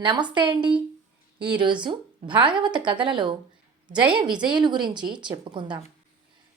నమస్తే అండి. ఈరోజు భాగవత కథలలో జయ విజయులు గురించి చెప్పుకుందాం.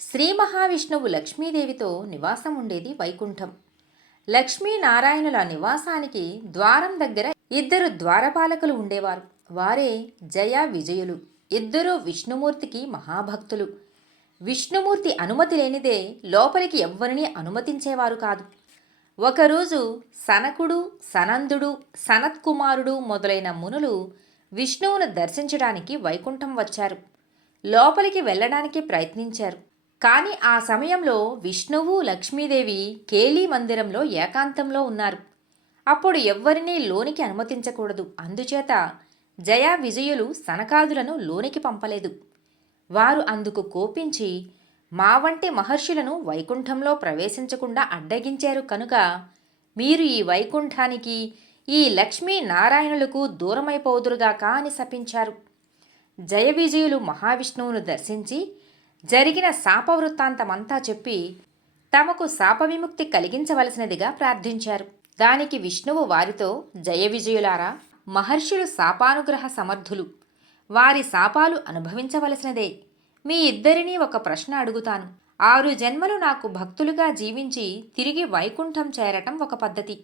శ్రీ మహావిష్ణువు లక్ష్మీదేవితో నివాసం ఉండేది వైకుంఠం. లక్ష్మీనారాయణుల నివాసానికి ద్వారం దగ్గర ఇద్దరు ద్వారపాలకులు ఉండేవారు. వారే జయ విజయులు. ఇద్దరూ విష్ణుమూర్తికి మహాభక్తులు. విష్ణుమూర్తి అనుమతి లేనిదే లోపలికి ఎవ్వరినీ అనుమతించేవారు కాదు. ఒకరోజు సనకుడు, సనందుడు, సనత్కుమారుడు మొదలైన మునులు విష్ణువును దర్శించడానికి వైకుంఠం వచ్చారు. లోపలికి వెళ్ళడానికి ప్రయత్నించారు. కానీ ఆ సమయంలో విష్ణువు, లక్ష్మీదేవి కేళీ మందిరంలో ఏకాంతంలో ఉన్నారు. అప్పుడు ఎవ్వరినీ లోనికి అనుమతించకూడదు. అందుచేత జయ విజయులు సనకాదులను లోనికి పంపలేదు. వారు అందుకు కోపించి, మా వంటి మహర్షులను వైకుంఠంలో ప్రవేశించకుండా అడ్డగించారు కనుక మీరు ఈ వైకుంఠానికి, ఈ లక్ష్మీనారాయణులకు దూరమైపోదురుగాక అని శపించారు. జయ విజయులు మహావిష్ణువును దర్శించి జరిగిన శాపవృత్తాంతమంతా చెప్పి తమకు శాప విముక్తి కలిగించవలసినదిగా ప్రార్థించారు. దానికి విష్ణువు వారితో, జయ విజయులారా, మహర్షులు శాపానుగ్రహ సమర్థులు. వారి శాపాలు అనుభవించవలసినదే. మీ ఇద్దరినీ ఒక ప్రశ్న అడుగుతాను. 6 జన్మలు నాకు భక్తులుగా జీవించి తిరిగి వైకుంఠం చేరటం ఒక పద్ధతి.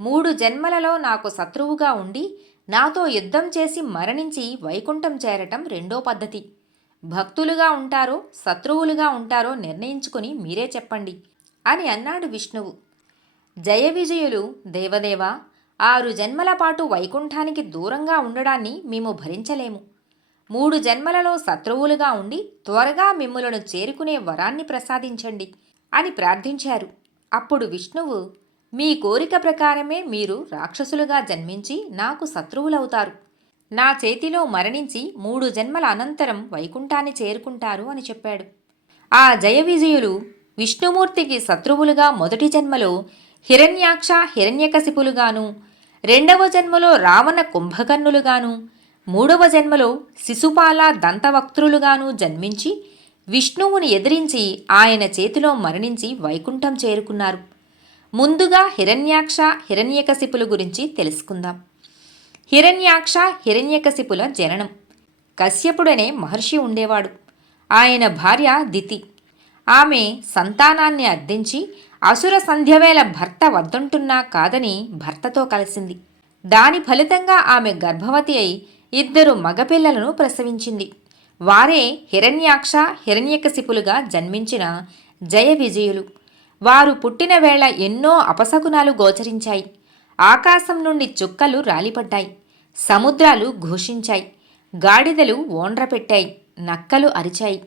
3 జన్మలలో నాకు శత్రువుగా ఉండి నాతో యుద్ధం చేసి మరణించి వైకుంఠం చేరటం రెండో పద్ధతి. భక్తులుగా ఉంటారో శత్రువులుగా ఉంటారో నిర్ణయించుకుని మీరే చెప్పండి అని అన్నాడు విష్ణువు. జయ విజయులు, దేవదేవా, 6 జన్మల పాటు వైకుంఠానికి దూరంగా ఉండడాన్ని మేము భరించలేము. 3 జన్మలలో శత్రువులుగా ఉండి త్వరగా మిమ్ములను చేరుకునే వరాన్ని ప్రసాదించండి అని ప్రార్థించారు. అప్పుడు విష్ణువు, మీ కోరిక ప్రకారమే మీరు రాక్షసులుగా జన్మించి నాకు శత్రువులవుతారు. నా చేతిలో మరణించి 3 జన్మల అనంతరం వైకుంఠాన్ని చేరుకుంటారు అని చెప్పాడు. ఆ జయ విజయులు విష్ణుమూర్తికి శత్రువులుగా మొదటి జన్మలో హిరణ్యాక్ష, హిరణ్యకశిపులుగాను, 2వ జన్మలో రావణ, కుంభకర్ణులుగాను, 3వ జన్మలో శిశుపాల, దంతవక్త్రులుగాను జన్మించి విష్ణువుని ఎదిరించి ఆయన చేతిలో మరణించి వైకుంఠం చేరుకున్నారు. ముందుగా హిరణ్యాక్ష, హిరణ్యకశిపుల గురించి తెలుసుకుందాం. హిరణ్యాక్ష, హిరణ్యకశిపుల జననం. కశ్యపుడనే మహర్షి ఉండేవాడు. ఆయన భార్య దితి. ఆమె సంతానాన్ని అర్థించి అసుర సంధ్యవేళ భర్త వద్దంటున్నా కాదని భర్తతో కలిసింది. దాని ఫలితంగా ఆమె గర్భవతి అయి 2 మగపిల్లలను ప్రసవించింది. వారే హిరణ్యాక్ష, హిరణ్యకశిపులుగా జన్మించిన జయ విజయులు. వారు పుట్టిన వేళ ఎన్నో అపశకునాలు గోచరించాయి. ఆకాశం నుండి చుక్కలు రాలిపడ్డాయి. సముద్రాలు ఘోషించాయి. గాడిదలు ఓండ్రపెట్టాయి. నక్కలు అరిచాయి.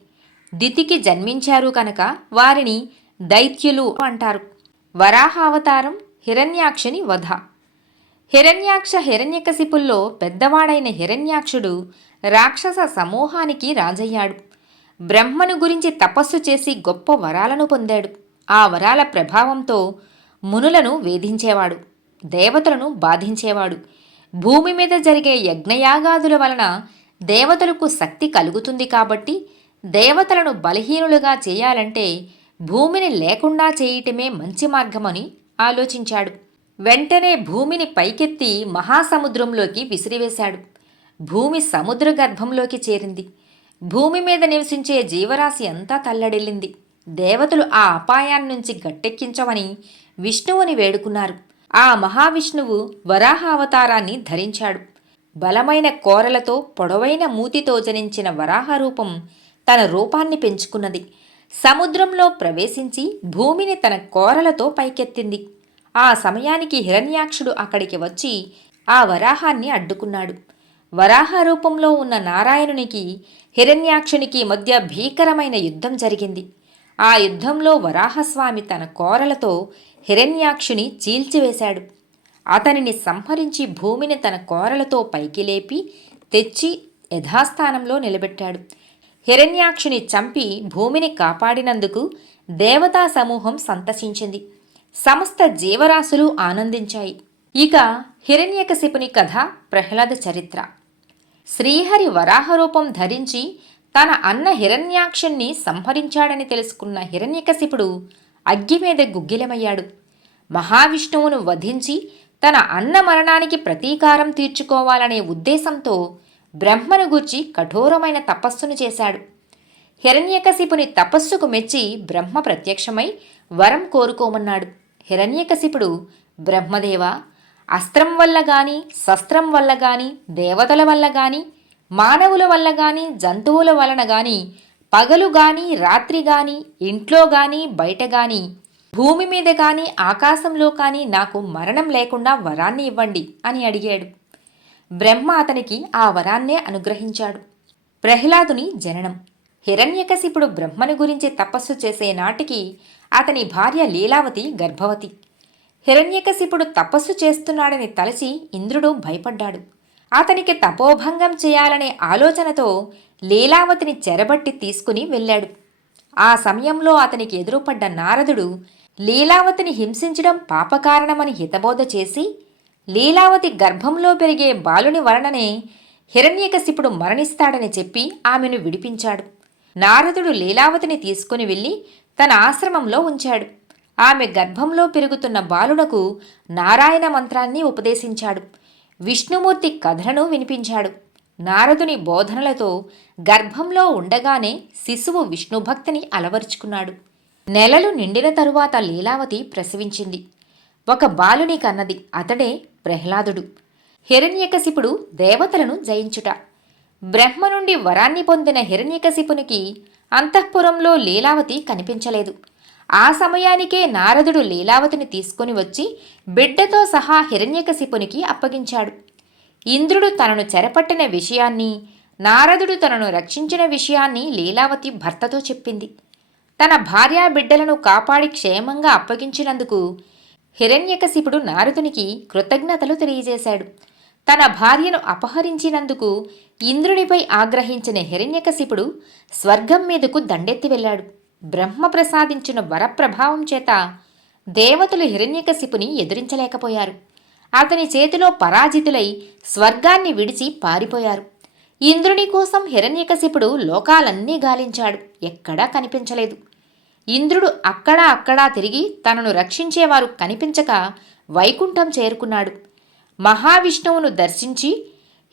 దితికి జన్మించారు కనుక వారిని దైత్యులు అంటారు. వరాహావతారం, హిరణ్యాక్షుని వధ. హిరణ్యాక్ష, హిరణ్యకశిపుల్లో పెద్దవాడైన హిరణ్యాక్షుడు రాక్షస సమూహానికి రాజయ్యాడు. బ్రహ్మను గురించి తపస్సు చేసి గొప్ప వరాలను పొందాడు. ఆ వరాల ప్రభావంతో మునులను వేధించేవాడు, దేవతలను బాధించేవాడు. భూమి మీద జరిగే యజ్ఞయాగాదుల వలన దేవతలకు శక్తి కలుగుతుంది కాబట్టి దేవతలను బలహీనులుగా చేయాలంటే భూమిని లేకుండా చేయటమే మంచి మార్గమని ఆలోచించాడు. వెంటనే భూమిని పైకెత్తి మహాసముద్రంలోకి విసిరివేశాడు. భూమి సముద్ర గర్భంలోకి చేరింది. భూమి మీద నివసించే జీవరాశి అంతా తల్లడిల్లింది. దేవతలు ఆ అపాయాన్నించి గట్టెక్కించమని విష్ణువుని వేడుకున్నారు. ఆ మహావిష్ణువు వరాహావతారాన్ని ధరించాడు. బలమైన కోరలతో, పొడవైన మూతితో జనించిన వరాహరూపం తన రూపాన్ని పెంచుకున్నది. సముద్రంలో ప్రవేశించి భూమిని తన కోరలతో పైకెత్తింది. ఆ సమయానికి హిరణ్యాక్షుడు అక్కడికి వచ్చి ఆ వరాహాన్ని అడ్డుకున్నాడు. వరాహ రూపంలో ఉన్న నారాయణునికి, హిరణ్యాక్షునికి మధ్య భీకరమైన యుద్ధం జరిగింది. ఆ యుద్ధంలో వరాహస్వామి తన కోరలతో హిరణ్యాక్షుని చీల్చివేశాడు. అతనిని సంహరించి భూమిని తన కోరలతో పైకి లేపి తెచ్చి యథాస్థానంలో నిలబెట్టాడు. హిరణ్యాక్షుని చంపి భూమిని కాపాడినందుకు దేవతా సమూహం సంతసించింది. సమస్త జీవరాశులు ఆనందించాయి. ఇక హిరణ్యకశిపుని కథ, ప్రహ్లాద చరిత్ర. శ్రీహరి వరాహరూపం ధరించి తన అన్న హిరణ్యాక్షుణ్ణి సంహరించాడని తెలుసుకున్న హిరణ్యకశిపుడు అగ్గి మీద గుగ్గిలమయ్యాడు. మహావిష్ణువును వధించి తన అన్న మరణానికి ప్రతీకారం తీర్చుకోవాలనే ఉద్దేశంతో బ్రహ్మను గూర్చి కఠోరమైన తపస్సును చేశాడు. హిరణ్యకశిపుని తపస్సుకు మెచ్చి బ్రహ్మ ప్రత్యక్షమై వరం కోరుకోమన్నాడు. హిరణ్యకశిపుడు, బ్రహ్మదేవ, అస్త్రం వల్ల గాని, శస్త్రం వల్ల గాని, దేవతల వల్ల గాని, మానవుల వల్ల గాని, జంతువుల వలన గాని, పగలు గాని, రాత్రి గాని, ఇంట్లో గాని, బయట గాని, భూమి మీద గాని, ఆకాశంలో కాని నాకు మరణం లేకుండా వరాన్ని ఇవ్వండి అని అడిగాడు. బ్రహ్మ అతనికి ఆ వరాన్నే అనుగ్రహించాడు. ప్రహ్లాదుని జననం. హిరణ్యకశిపుడు బ్రహ్మను గురించి తపస్సు చేసే నాటికి అతని భార్య లీలావతి గర్భవతి. హిరణ్యకశిపుడు తపస్సు చేస్తున్నాడని తలచి ఇంద్రుడు భయపడ్డాడు. అతనికి తపోభంగం చేయాలనే ఆలోచనతో లీలావతిని చెరబట్టి తీసుకుని వెళ్ళాడు. ఆ సమయంలో అతనికి ఎదురుపడ్డ నారదుడు లీలావతిని హింసించడం పాపకారణమని హితబోధ చేసి, లీలావతి గర్భంలో పెరిగే బాలుని వలననే హిరణ్యకశిపుడు మరణిస్తాడని చెప్పి ఆమెను విడిపించాడు. నారదుడు లీలావతిని తీసుకుని వెళ్ళి తన ఆశ్రమంలో ఉంచాడు. ఆమె గర్భంలో పెరుగుతున్న బాలునకు నారాయణ మంత్రాన్ని ఉపదేశించాడు. విష్ణుమూర్తి కథలను వినిపించాడు. నారదుని బోధనలతో గర్భంలో ఉండగానే శిశువు విష్ణుభక్తిని అలవరుచుకున్నాడు. నెలలు నిండిన తరువాత లీలావతి ప్రసవించింది. ఒక బాలుని కన్నది. అతడే ప్రహ్లాదుడు. హిరణ్యకశిపుడు దేవతలను జయించుట. బ్రహ్మ నుండి వరాన్ని పొందిన హిరణ్యకశిపునికి అంతఃపురంలో లీలావతి కనిపించలేదు. ఆ సమయానికే నారదుడు లీలావతిని తీసుకుని వచ్చి బిడ్డతో సహా హిరణ్యకశిపునికి అప్పగించాడు. ఇంద్రుడు తనను చెరపట్టిన విషయాన్ని, నారదుడు తనను రక్షించిన విషయాన్ని లీలావతి భర్తతో చెప్పింది. తన భార్యా బిడ్డలను కాపాడి క్షేమంగా అప్పగించినందుకు హిరణ్యకశిపుడు నారదునికి కృతజ్ఞతలు తెలియజేశాడు. తన భార్యను అపహరించినందుకు ఇంద్రునిపై ఆగ్రహించిన హిరణ్యకశిపుడు స్వర్గం మీదకు దండెత్తి వెళ్ళాడు. బ్రహ్మ ప్రసాదించిన వరప్రభావం చేత దేవతలు హిరణ్యకశిపుని ఎదిరించలేకపోయారు. అతని చేతిలో పరాజితులై స్వర్గాన్ని విడిచి పారిపోయారు. ఇంద్రుని కోసం హిరణ్యకశిపుడు లోకాలన్నీ గాలించాడు. ఎక్కడా కనిపించలేదు. ఇంద్రుడు అక్కడా తిరిగి తనను రక్షించేవారు కనిపించక వైకుంఠం చేరుకున్నాడు. మహావిష్ణువును దర్శించి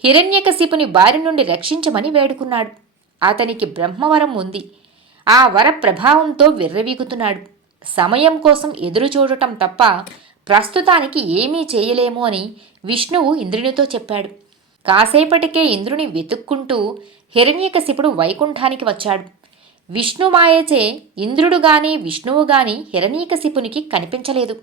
హిరణ్యకశిపుని బారి నుండి రక్షించమని వేడుకున్నాడు. అతనికి బ్రహ్మవరం ఉంది. ఆ వర ప్రభావంతో విర్రవీగుతున్నాడు. సమయం కోసం ఎదురు చూడటం తప్ప ప్రస్తుతానికి ఏమీ చేయలేము అని విష్ణువు ఇంద్రునితో చెప్పాడు. కాసేపటికే ఇంద్రుని వెతుక్కుంటూ హిరణ్యకశిపుడు వైకుంఠానికి వచ్చాడు. విష్ణుమాయచే ఇంద్రుడు గాని విష్ణువు గాని హిరణ్యకశిపునికి కనిపించలేదు.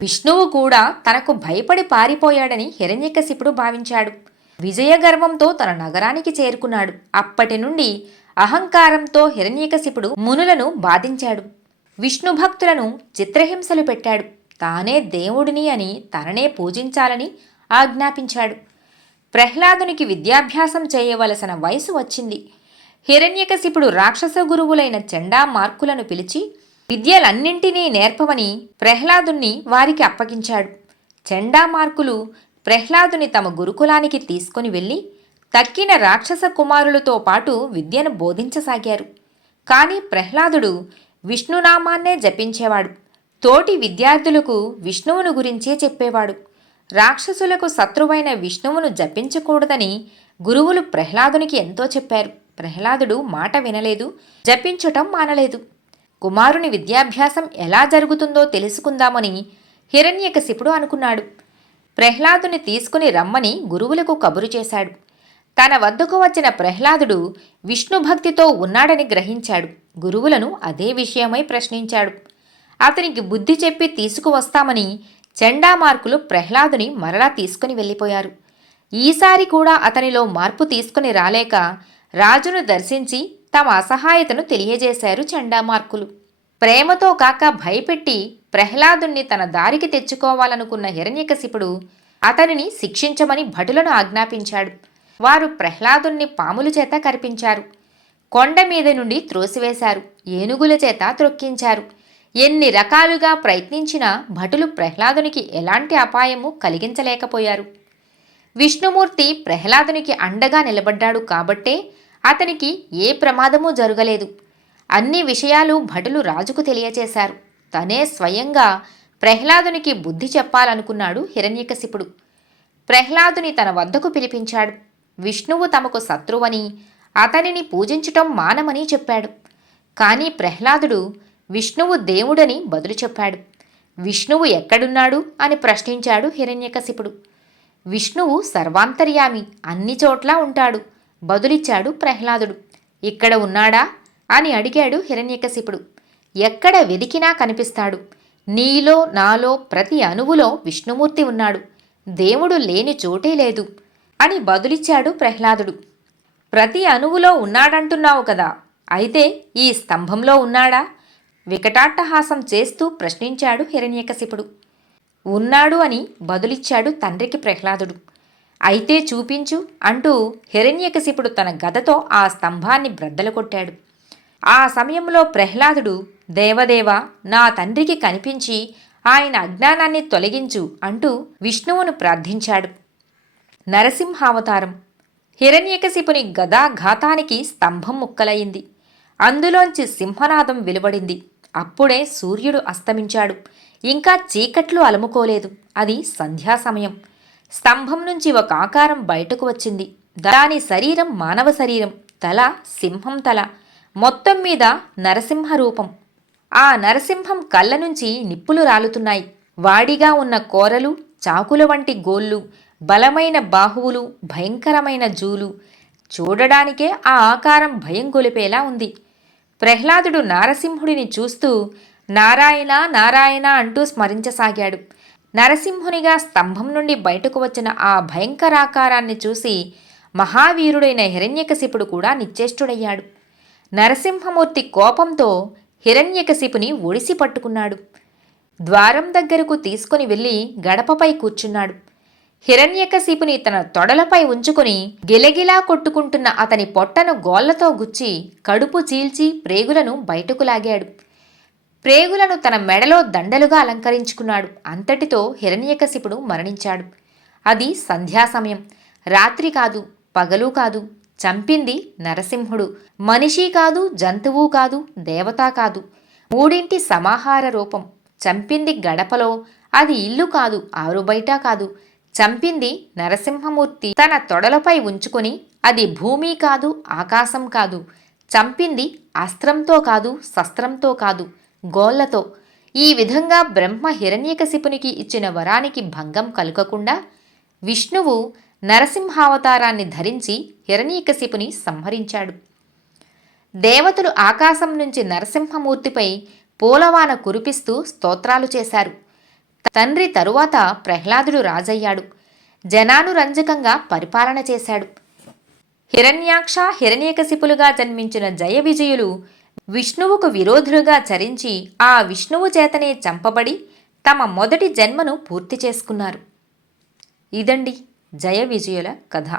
విష్ణువు కూడా తనకు భయపడి పారిపోయాడని హిరణ్యకశిపుడు భావించాడు. విజయగర్వంతో తన నగరానికి చేరుకున్నాడు. అప్పటి నుండి అహంకారంతో హిరణ్యకశిపుడు మునులను బాధించాడు. విష్ణు భక్తులను చిత్రహింసలు పెట్టాడు. తానే దేవుడిని అని తననే పూజించాలని ఆజ్ఞాపించాడు. ప్రహ్లాదునికి విద్యాభ్యాసం చేయవలసిన వయసు వచ్చింది. హిరణ్యకశిపుడు రాక్షస గురువులైన చండామార్కులను పిలిచి విద్యలన్నింటినీ నేర్పమని ప్రహ్లాదుని వారికి అప్పగించాడు. చండామార్కులు ప్రహ్లాదుని తమ గురుకులానికి తీసుకుని వెళ్ళి తక్కిన రాక్షస కుమారులతో పాటు విద్యను బోధించసాగారు. కాని ప్రహ్లాదుడు విష్ణునామాన్నే జపించేవాడు. తోటి విద్యార్థులకు విష్ణువును గురించే చెప్పేవాడు. రాక్షసులకు శత్రువైన విష్ణువును జపించకూడదని గురువులు ప్రహ్లాదునికి ఎంతో చెప్పారు. ప్రహ్లాదుడు మాట వినలేదు, జపించటం మానలేదు. కుమారుని విద్యాభ్యాసం ఎలా జరుగుతుందో తెలుసుకుందామని హిరణ్యకశిపుడు అనుకున్నాడు. ప్రహ్లాదుని తీసుకుని రమ్మని గురువులకు కబురు చేశాడు. తన వద్దకు వచ్చిన ప్రహ్లాదుడు విష్ణుభక్తితో ఉన్నాడని గ్రహించాడు. గురువులను అదే విషయమై ప్రశ్నించాడు. అతనికి బుద్ధి చెప్పి తీసుకువస్తామని చండామార్కులు ప్రహ్లాదుని మరలా తీసుకుని వెళ్ళిపోయారు. ఈసారి కూడా అతనిలో మార్పు తీసుకుని రాలేక రాజును దర్శించి తమ అసహాయతను తెలియజేశారు చండామార్కులు. ప్రేమతో కాక భయపెట్టి ప్రహ్లాదుణ్ణి తన దారికి తెచ్చుకోవాలనుకున్న హిరణ్యకశిపుడు అతనిని శిక్షించమని భటులను ఆజ్ఞాపించాడు. వారు ప్రహ్లాదుణ్ణి పాముల చేత కరిపించారు. కొండ మీద నుండి త్రోసివేశారు. ఏనుగుల చేత త్రొక్కించారు. ఎన్ని రకాలుగా ప్రయత్నించినా భటులు ప్రహ్లాదునికి ఎలాంటి అపాయము కలిగించలేకపోయారు. విష్ణుమూర్తి ప్రహ్లాదునికి అండగా నిలబడ్డాడు కాబట్టే అతనికి ఏ ప్రమాదమూ జరగలేదు. అన్ని విషయాలు భటులు రాజుకు తెలియచేశారు. తనే స్వయంగా ప్రహ్లాదునికి బుద్ధి చెప్పాలనుకున్నాడు హిరణ్యకశిపుడు. ప్రహ్లాదుని తన వద్దకు పిలిపించాడు. విష్ణువు తమకు శత్రువని, అతనిని పూజించటం మానమని చెప్పాడు. కానీ ప్రహ్లాదుడు విష్ణువు దేవుడని బదులు చెప్పాడు. విష్ణువు ఎక్కడున్నాడు అని ప్రశ్నించాడు హిరణ్యకశిపుడు. విష్ణువు సర్వాంతర్యామి, అన్ని చోట్లా ఉంటాడు బదులిచ్చాడు ప్రహ్లాదుడు. ఇక్కడ ఉన్నాడా అని అడిగాడు హిరణ్యకశిపుడు. ఎక్కడ వెదికినా కనిపిస్తాడు. నీలో నాలో ప్రతి అణువులో విష్ణుమూర్తి ఉన్నాడు. దేవుడు లేని చోటే లేదు అని బదులిచ్చాడు ప్రహ్లాదుడు. ప్రతి అణువులో ఉన్నాడంటున్నావు కదా, అయితే ఈ స్తంభంలో ఉన్నాడా? వికటాట్టహాసం చేస్తూ ప్రశ్నించాడు హిరణ్యకశిపుడు. ఉన్నాడు అని బదులిచ్చాడు తండ్రికి ప్రహ్లాదుడు. అయితే చూపించు అంటూ హిరణ్యకశిపుడు తన గదతో ఆ స్తంభాన్ని బ్రద్దలు కొట్టాడు. ఆ సమయంలో ప్రహ్లాదుడు, దేవదేవ, నా తండ్రికి కనిపించి ఆయన అజ్ఞానాన్ని తొలగించు అంటూ విష్ణువును ప్రార్థించాడు. నరసింహావతారం. హిరణ్యకశిపుని గదాఘాతానికి స్తంభం ముక్కలయింది. అందులోంచి సింహనాదం వెలువడింది. అప్పుడే సూర్యుడు అస్తమించాడు. ఇంకా చీకట్లు అలుముకోలేదు. అది సంధ్యాసమయం. స్తంభం నుంచి ఒక ఆకారం బయటకు వచ్చింది. దాని శరీరం మానవ శరీరం, తల సింహం తల, మొత్తం మీద నరసింహ రూపం. ఆ నరసింహం కళ్ళ నుంచి నిప్పులు రాలుతున్నాయి. వాడిగా ఉన్న కోరలు, చాకుల వంటి గోళ్ళు, బలమైన బాహువులు, భయంకరమైన జూలు. చూడడానికే ఆ ఆకారం భయం గొలిపేలా ఉంది. ప్రహ్లాదుడు నారసింహుడిని చూస్తూ నారాయణ నారాయణ అంటూ స్మరించసాగాడు. నరసింహునిగా స్తంభం నుండి బయటకు వచ్చిన ఆ భయంకరాకారాన్ని చూసి మహావీరుడైన హిరణ్యకశిపుడు కూడా నిశ్చేష్టుడయ్యాడు. నరసింహమూర్తి కోపంతో హిరణ్యకశిపుని ఒడిసి పట్టుకున్నాడు. ద్వారం దగ్గరకు తీసుకుని వెళ్ళి గడపపై కూర్చున్నాడు. హిరణ్యకశిపుని తన తొడలపై ఉంచుకుని గిలగిలా కొట్టుకుంటున్న అతని పొట్టను గోళ్లతో గుచ్చి కడుపు చీల్చి ప్రేగులను బయటకు లాగాడు. ప్రేగులను తన మెడలో దండలుగా అలంకరించుకున్నాడు. అంతటితో హిరణ్యకశిపుడు మరణించాడు. అది సంధ్యాసమయం. రాత్రి కాదు, పగలు కాదు. చంపింది నరసింహుడు. మనిషి కాదు, జంతువు కాదు, దేవత కాదు. మూడింటి సమాహార రూపం. చంపింది గడపలో, అది ఇల్లు కాదు, ఆరుబయట కాదు. చంపింది నరసింహమూర్తి తన తొడలపై ఉంచుకుని, అది భూమి కాదు, ఆకాశం కాదు. చంపింది అస్త్రంతో కాదు, శస్త్రంతో కాదు, గోళ్లతో. ఈ విధంగా బ్రహ్మ హిరణ్యకశిపునికి ఇచ్చిన వరానికి భంగం కలుగకుండా విష్ణువు నరసింహావతారాన్ని ధరించి హిరణ్యకశిపుని సంహరించాడు. దేవతలు ఆకాశం నుంచి నరసింహమూర్తిపై పూలవాన కురిపిస్తూ స్తోత్రాలు చేశారు. తండ్రి తరువాత ప్రహ్లాదుడు రాజయ్యాడు. జనానురంజకంగా పరిపాలన చేశాడు. హిరణ్యాక్ష, హిరణ్యకశిపులుగా జన్మించిన జయ విజయులు విష్ణువుకు విరోధులుగా చరించి ఆ విష్ణువు చేతనే చంపబడి తమ మొదటి జన్మను పూర్తి చేసుకున్నారు. ఇదండి జయ విజయుల కథ.